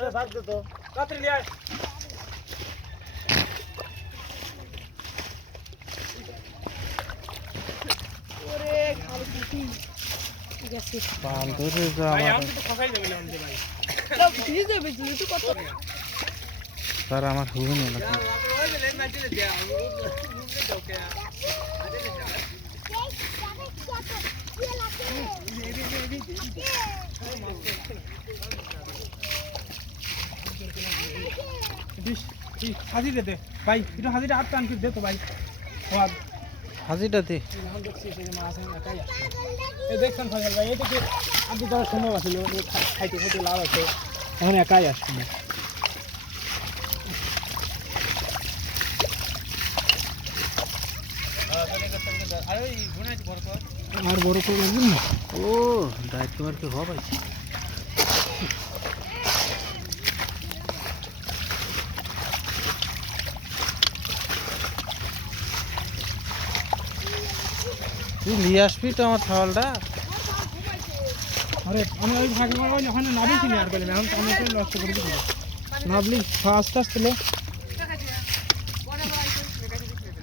এ ভাগ দে তো তাড়াতাড়ি লিয়ে আয় বান্দরে যা আমার আমি তো খসাই দেবে আমাদের ভাই স্যার আমার হুবে না দিস এই হাজিরে দে ভাই একটু দে তো ভাই। হাজিটা দে আসছে এই দেখছেন ফসল ভাই কি আপনি ধরো সময় আছিল খাইতে খাইতে লাভ আছে। এখন একাই আসছে। আর বড় করে লাগবে না ও দায়িত্ব আর কি হবে? তুই নিয়ে আসবি তো আমার ছাওয়ালটা আরে আমি ওই মারবো ওখানে নাবি কিনে আর পেলাম এখন তো আমি একটু নষ্ট করে দিবি। নাবলি আস্তে আস্তে লে।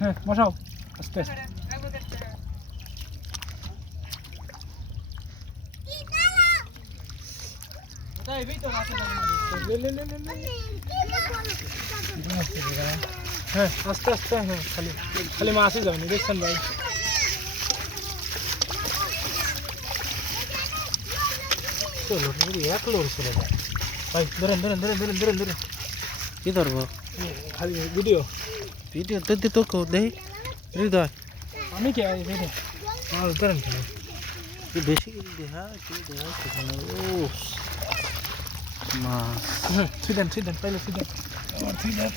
হ্যাঁ বসাও। আস্তে আস্তে লে, লে, লে, লে, লে। হ্যাঁ আস্তে আস্তে হ্যাঁ খালি খালি মাছই যাবে না দেখছেন ভাই চলো এক লোক চলে যায় ভাই ধরেন ধরেন ধরেন ধরেন ধরেন ধরেন কি ধরবো খালি ভিডিও ভিডিও তো দে তোকে দেই হৃদয় আমি কে এই ভিডিও মাছ ধরেন খালি তুই বেশি করে দেখা কি দেখা সেখানে ও মাছ হুম সিদেন সিদেন পাইলে সিদেন আমার সিদেন